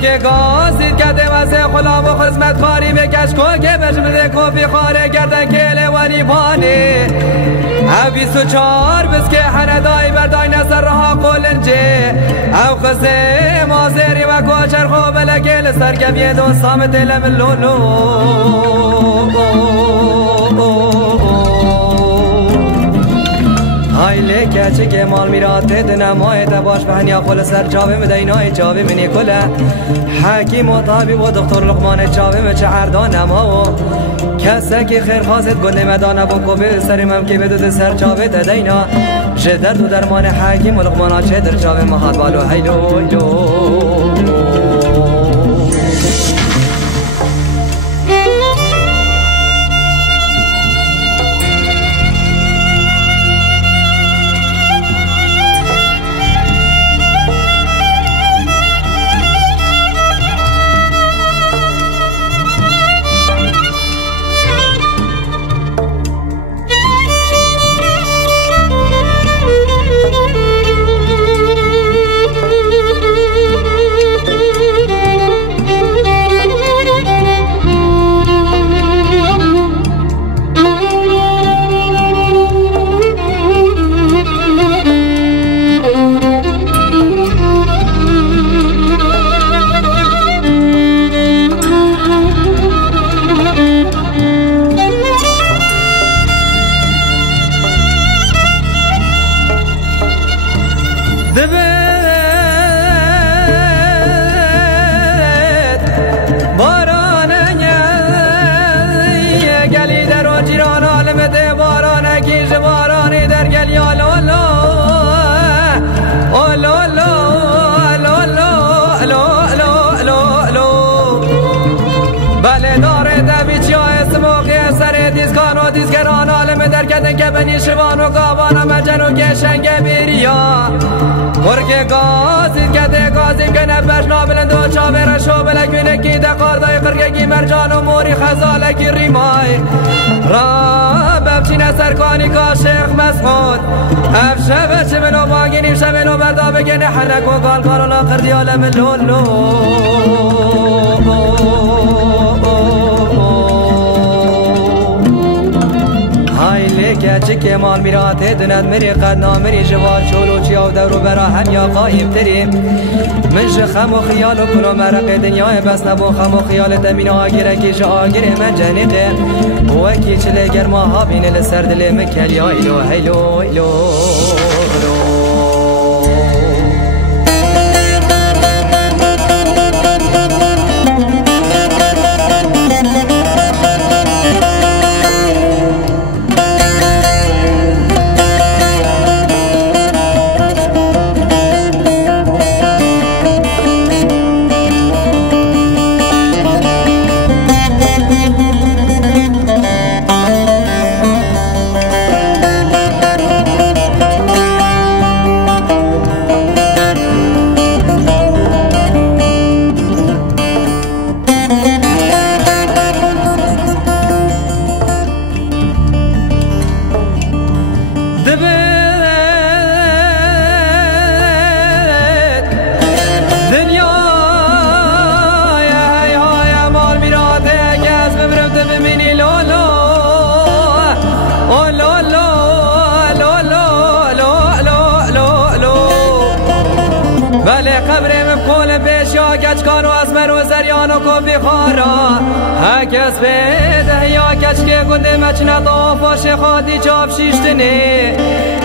که گازید کده واسه غلام و خدمت کاری بکش کو که بشمده کوفی خاره گردن که لوانی پانه او 24 بس که هندای بردای نصر رها قولنجه او خسه مازری و کوچر خوب لگل سرگمی دوستام دلم لولو هایله کچه که مال میراته دنمای تباش بهنیا قول سر جاوه مدینای جاوه منی کله حکیم و طبیب و دکتر لقمان جاوه مچه اردان نما و کسه که خیر خواست گنده مدانه و کوبه سر مم که بدود سر جاوه تدینا جدت و درمان حکیم و لقمان چه در جاوه مهاد بالو هیلو هیلو دیزگران عالم در کدن که بنی شوان و گاوان مجن و گشنگ بیریا مرگ گازید کده گازید که نبش نابلند و چاوره شو بلک بینکی دقاردای قرگی مرجان و موری خزالکی ریمای را ببچین سرکانی که شیخ مسعود افشه بچه منو باگینیم شمنو بردا بگنه حرک و گال کارولا قردی عالم لولو هایله کچه که مال میراته دند مری قد نامری جوال چولو چی او دورو برا هم یا قایم تریم من خم و خیال و کنو مرق دنیای بس نبو خم و خیال دمین آگره که جا آگره من جنیقه وکی چله گرما ها بینه لسر دل مکل یا ایلو هیلو ایلو کچکان و اسمر و زریان و کافی خارا هکس بیده یا کچک گنده مچنه طاف و شخادی چاپ شیشتنی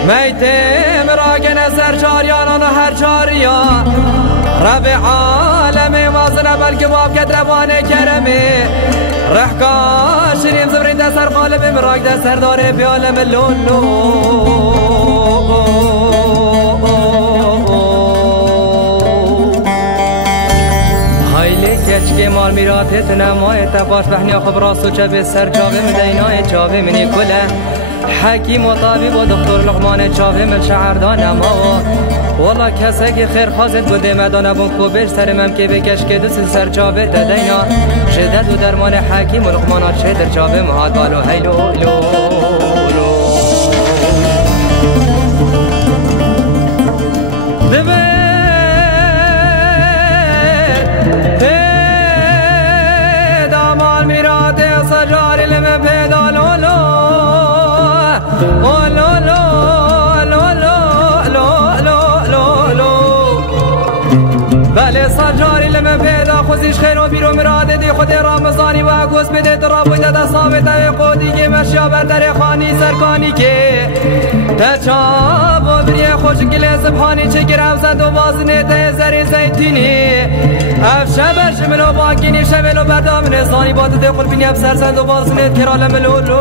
میتم راگن سرچاریان و هر چاریا رب عالم وازنه بلکه باب کد روانه کرمه رحکا شریم زبرین دستر قالب مراک دستر داره بیالم اللولو کچک مال میراتت نمای تفاش بحنیا خب راست و چه سر چاوه مدینای چاوه منی کله حکیم و طبیب و دکتر لقمان چاوه من شعردان نما والله کسا که خیر خواست بوده مدانه بون کوبش سر مم که بکش که دوست سر چاوه تدینا شدت و درمان حکیم و لقمانات چه در چاوه مهاد بالو هیلو بله سجاری لمن پیدا خوزیش خیر و بیرو مراده دی خود رمضانی و عگوز بده درابوی دادا ثابته قودی که مشیا بردر خانی سرکانی که تچاب و بریه خوش گله سبحانی چه گرم زد و وازنه ته زری زیتینی اف شبش منو باگینی شبلو بردام نزانی باده دی خود بینی اف سرزند و وازنه کرال ملولو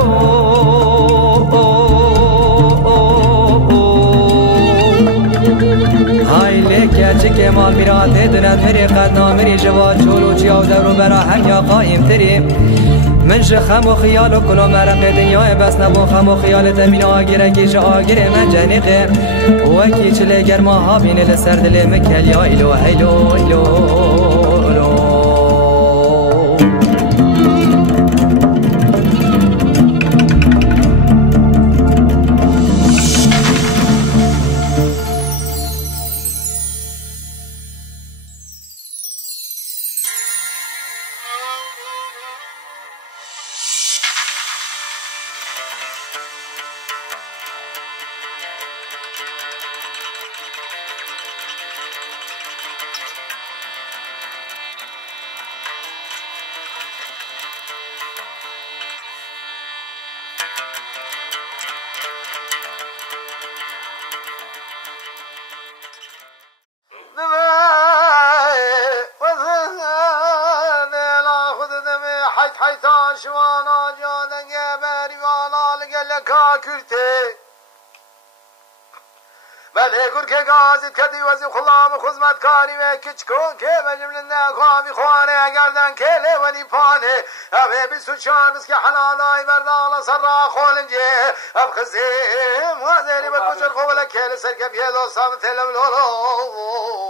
های لیکه چه که مال میراته دونت مری قدنا مری جواد چولو چی او درو برا هم یا قایم تری من شخم و خیال و کلو مرق دنیای بس نبو خم و خیال تمین آگیره کیش آگیره من جنیقه وکی چله گرما ها بینه لسر دل مکل یا ایلو ایلو بله گر که گازید کدی وزی خلام خزمت کاری و کچکون که بجمل نخوامی خوانه گردن که لیونی پانه اوه 24 بس که حلالای بردال سر را خولنجه اب خزیم وزیری بکشر خوله که لسر که بیدو سامت لولولو